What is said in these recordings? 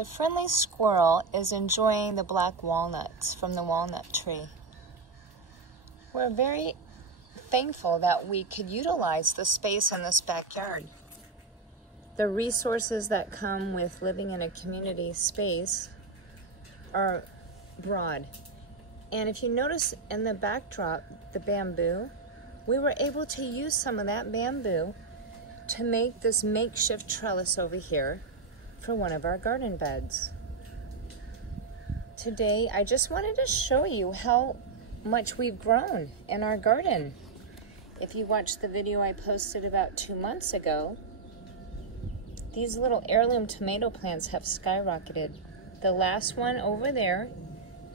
The friendly squirrel is enjoying the black walnuts from the walnut tree. We're very thankful that we could utilize the space in this backyard. The resources that come with living in a community space are broad. And if you notice in the backdrop, the bamboo, we were able to use some of that bamboo to make this makeshift trellis over here for one of our garden beds. Today, I just wanted to show you how much we've grown in our garden. If you watched the video I posted about 2 months ago, these little heirloom tomato plants have skyrocketed. The last one over there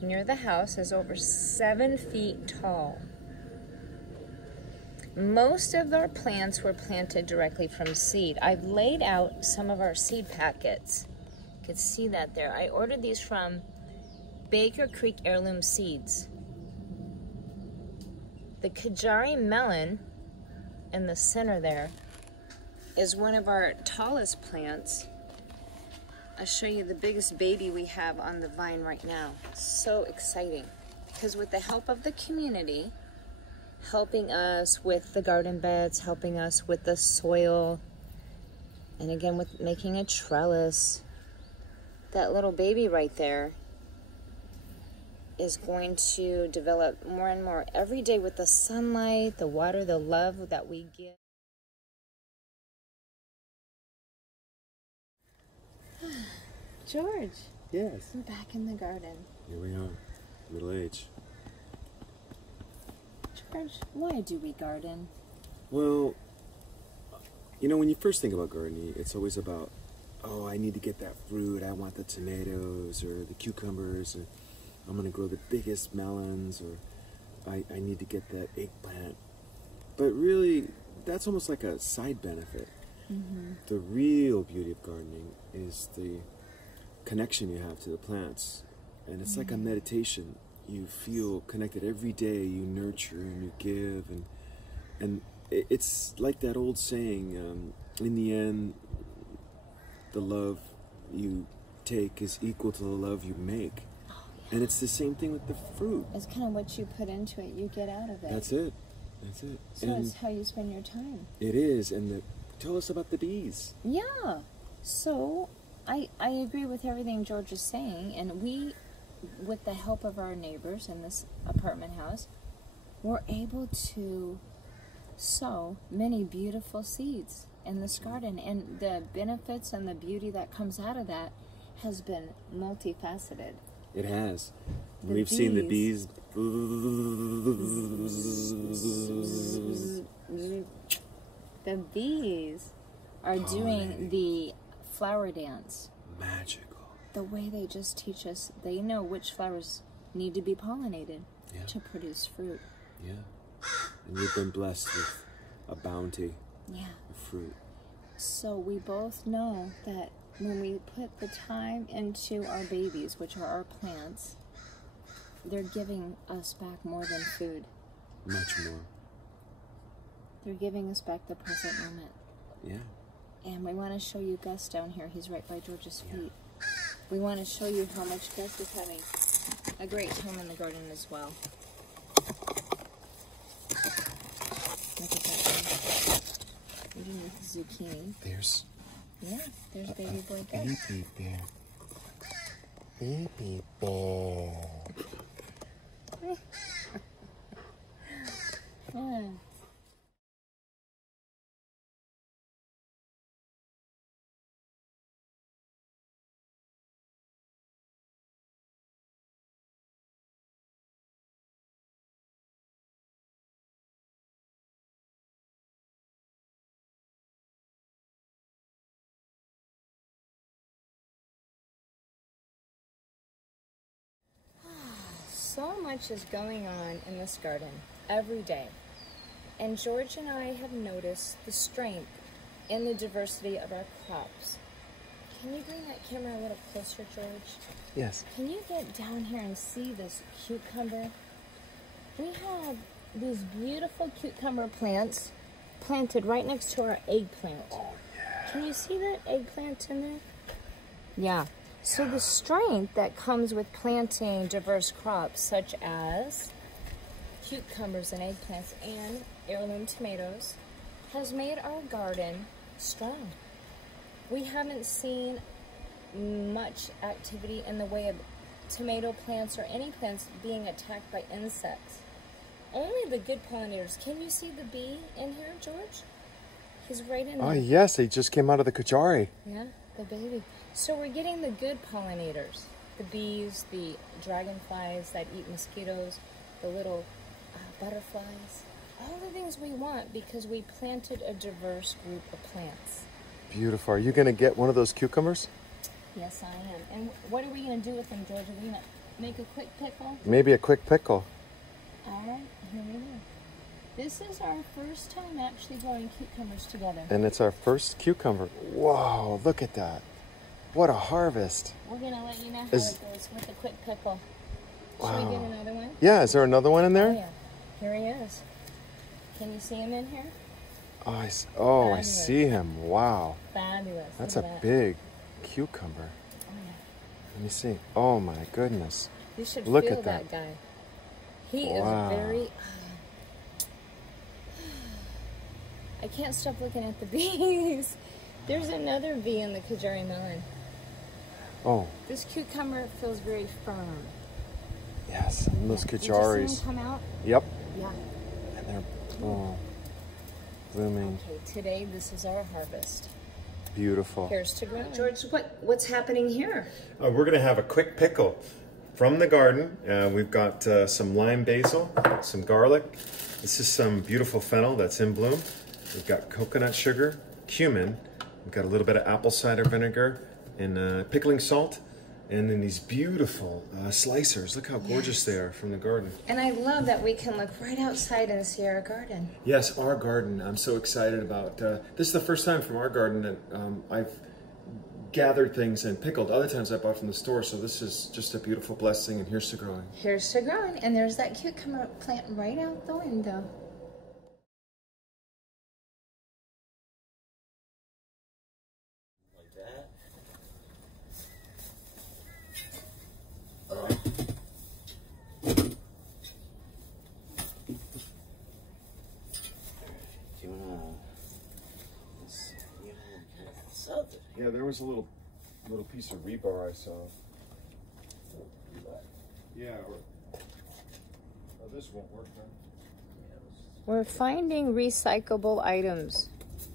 near the house is over 7 feet tall. Most of our plants were planted directly from seed. I've laid out some of our seed packets. You can see that there. I ordered these from Baker Creek Heirloom Seeds. The Kajari melon in the center there is one of our tallest plants. I'll show you the biggest baby we have on the vine right now. So exciting, because with the help of the community, helping us with the garden beds, helping us with the soil, and again with making a trellis, that little baby right there is going to develop more and more every day with the sunlight, the water, the love that we give. George. Yes. We're back in the garden. Here we are, middle age. George, why do we garden? Well, you know, when you first think about gardening, it's always about, oh, I need to get that fruit. I want the tomatoes or the cucumbers, or I'm going to grow the biggest melons, or I need to get that eggplant. But really, that's almost like a side benefit. Mm-hmm. The real beauty of gardening is the connection you have to the plants. And it's like a meditation. You feel connected every day. You nurture and you give, and it's like that old saying, in the end, the love you take is equal to the love you make. Oh, yeah. And it's the same thing with the fruit. It's kind of what you put into it, you get out of it. That's it. That's it. So and it's how you spend your time. It is. And tell us about the bees. Yeah. So I agree with everything George is saying, and we, with the help of our neighbors in this apartment house, we're able to sow many beautiful seeds in this garden, and the benefits and the beauty that comes out of that has been multifaceted. It has. We've seen the bees. The bees are doing the flower dance. Magical. The way they just teach us, they know which flowers need to be pollinated to produce fruit. Yeah. And you've been blessed with a bounty of fruit. So we both know that when we put the time into our babies, which are our plants, they're giving us back more than food. Much more. They're giving us back the present moment. Yeah. And we want to show you Gus down here. He's right by George's feet. We want to show you how much Gus is having a great time in the garden as well. Look at that one. Underneath the zucchini. There's baby boy Gus. Baby bear. Baby bear. Yeah. So much is going on in this garden every day. And George and I have noticed the strength in the diversity of our crops. Can you bring that camera a little closer, George? Yes. Can you get down here and see this cucumber? We have these beautiful cucumber plants planted right next to our eggplant. Oh, yeah. Can you see that eggplant in there? Yeah. So the strength that comes with planting diverse crops such as cucumbers and eggplants and heirloom tomatoes has made our garden strong. We haven't seen much activity in the way of tomato plants or any plants being attacked by insects. Only the good pollinators. Can you see the bee in here, George? He's right in there. Oh, yes, he just came out of the kajari. Yeah, the baby. So we're getting the good pollinators. The bees, the dragonflies that eat mosquitoes, the little butterflies. All the things we want because we planted a diverse group of plants. Beautiful. Are you going to get one of those cucumbers? Yes, I am. And what are we going to do with them, George? Are we going to make a quick pickle? Maybe a quick pickle. All right, here we go. This is our first time actually growing cucumbers together. And it's our first cucumber. Whoa, look at that. What a harvest. We're going to let you know how it goes with a quick pickle. Wow. Should we get another one? Yeah, is there another one in there? Oh, yeah. Here he is. Can you see him in here? Oh, I see him. Wow. Fabulous. That's a big cucumber. Oh, yeah. Let me see. Oh, my goodness. You should look feel at that guy. He wow. is very... I can't stop looking at the bees. There's another bee in the kajari melon. Oh. This cucumber feels very firm. Yes, and those Did kajaris. you see them come out? Yep. Yeah. And they're blooming. Okay, today this is our harvest. Beautiful. Here's to growing. George, what's happening here? We're going to have a quick pickle from the garden. We've got some lime basil, some garlic. This is some beautiful fennel that's in bloom. We've got coconut sugar, cumin. We've got a little bit of apple cider vinegar and pickling salt. And then these beautiful slicers. Look how gorgeous they are from the garden. And I love that we can look right outside and see our garden. Yes, our garden. I'm so excited about. This is the first time from our garden that I've gathered things and pickled. Other times I bought from the store, so this is just a beautiful blessing, and here's to growing. Here's to growing, and there's that cucumber plant right out the window. Yeah, there was a little piece of rebar I saw. Yeah, oh, this won't work, huh? We're finding recyclable items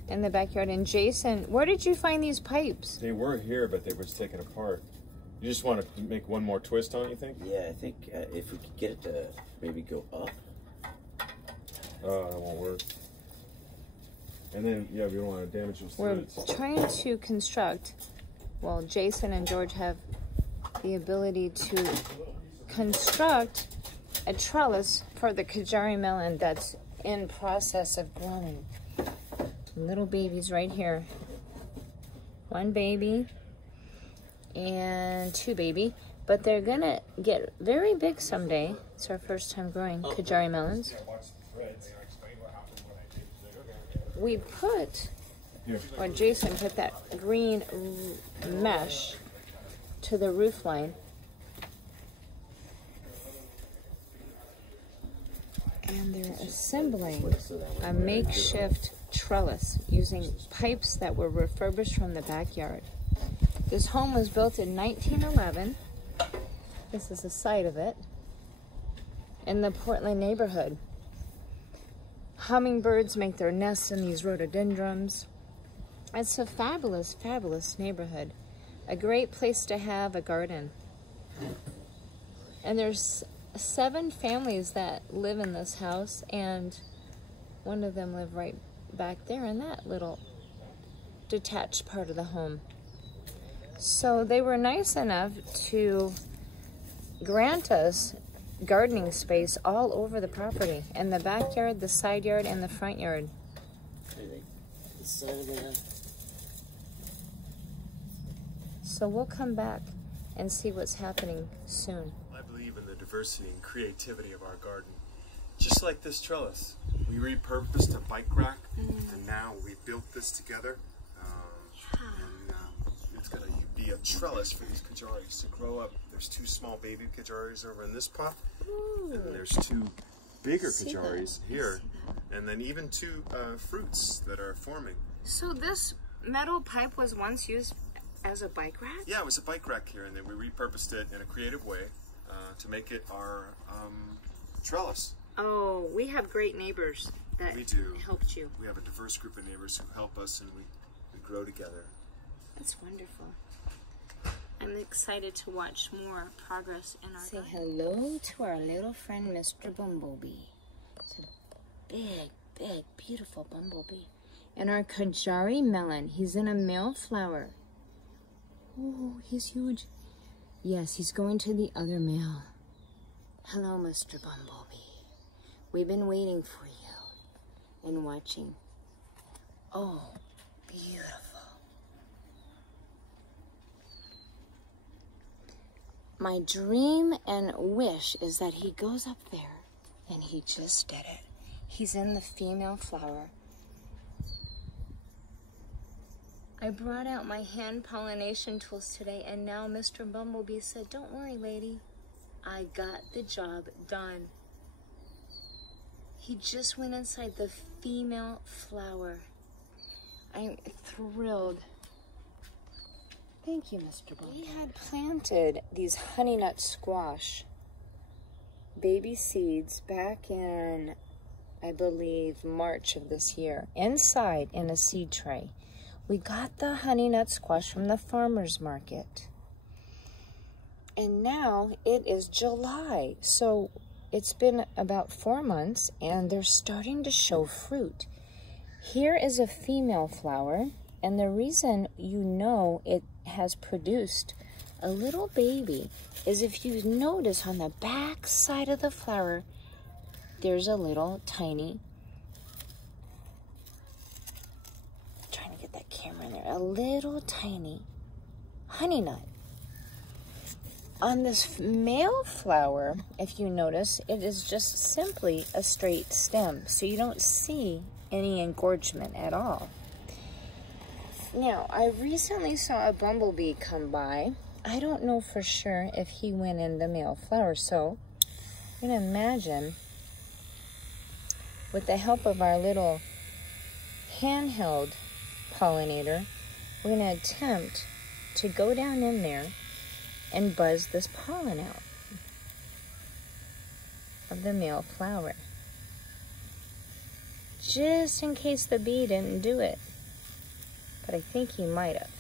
in the backyard. And Jason, where did you find these pipes? They were here, but they were taken apart. You just want to make one more twist on it, you think? Yeah, I think if we could get it to maybe go up. Oh, that won't work. And then, yeah, we don't want to damage those threads. We're trying to construct, well, Jason and George have the ability to construct a trellis for the kajari melon that's in process of growing. Little babies right here. One baby and two baby, but they're gonna get very big someday. It's our first time growing kajari melons. We put, or Jason put that green mesh to the roof line. And they're assembling a makeshift trellis using pipes that were refurbished from the backyard. This home was built in 1911. This is the site of it in the Portland neighborhood. Hummingbirds make their nests in these rhododendrons. It's a fabulous, fabulous neighborhood. A great place to have a garden. And there's 7 families that live in this house, and one of them live right back there in that little detached part of the home. So they were nice enough to grant us gardening space all over the property, in the backyard, the side yard, and the front yard. So we'll come back and see what's happening soon. I believe in the diversity and creativity of our garden. Just like this trellis. We repurposed a bike rack, and now we built this together. And it's going to be a trellis for these kajaris to grow up. There's 2 small baby kajaris over in this pot, and then there's 2 bigger kajaris here, and then even 2 fruits that are forming. So this metal pipe was once used as a bike rack? Yeah, it was a bike rack here, and then we repurposed it in a creative way to make it our trellis. Oh, we have great neighbors that We do. helped you. We have a diverse group of neighbors who help us, and we grow together. That's wonderful. I'm excited to watch more progress in our garden. Say hello to our little friend, Mr. Bumblebee. It's a big, big, beautiful bumblebee. And our Kajari melon, he's in a male flower. Oh, he's huge. Yes, he's going to the other male. Hello, Mr. Bumblebee. We've been waiting for you and watching. Oh, beautiful. My dream and wish is that he goes up there, and he just did it. He's in the female flower. I brought out my hand pollination tools today, and now Mr. Bumblebee said, "Don't worry, lady. I got the job done." He just went inside the female flower. I'm thrilled. Thank you, Mr. Bumblebee. We had planted these honey nut squash baby seeds back in, I believe, March of this year, inside in a seed tray. We got the honey nut squash from the farmer's market. And now it is July, so it's been about 4 months, and they're starting to show fruit. Here is a female flower, and the reason you know it has produced a little baby is if you notice on the back side of the flower, there's a little tiny, I'm trying to get that camera in there, a little tiny honey nut. On this male flower, if you notice, it is just simply a straight stem, so you don't see any engorgement at all. Now, I recently saw a bumblebee come by. I don't know for sure if he went in the male flower, so I'm going to imagine, with the help of our little handheld pollinator, we're going to attempt to go down in there and buzz this pollen out of the male flower, just in case the bee didn't do it. But I think he might have.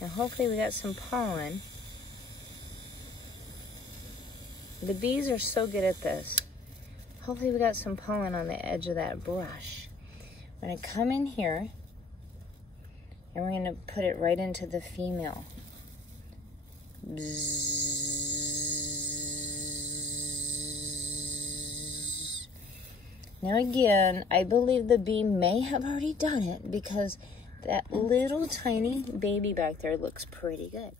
Now hopefully we got some pollen. The bees are so good at this. Hopefully we got some pollen on the edge of that brush. I'm going to come in here, and we're going to put it right into the female. Bzzz. Now again, I believe the bee may have already done it because that little tiny baby back there looks pretty good.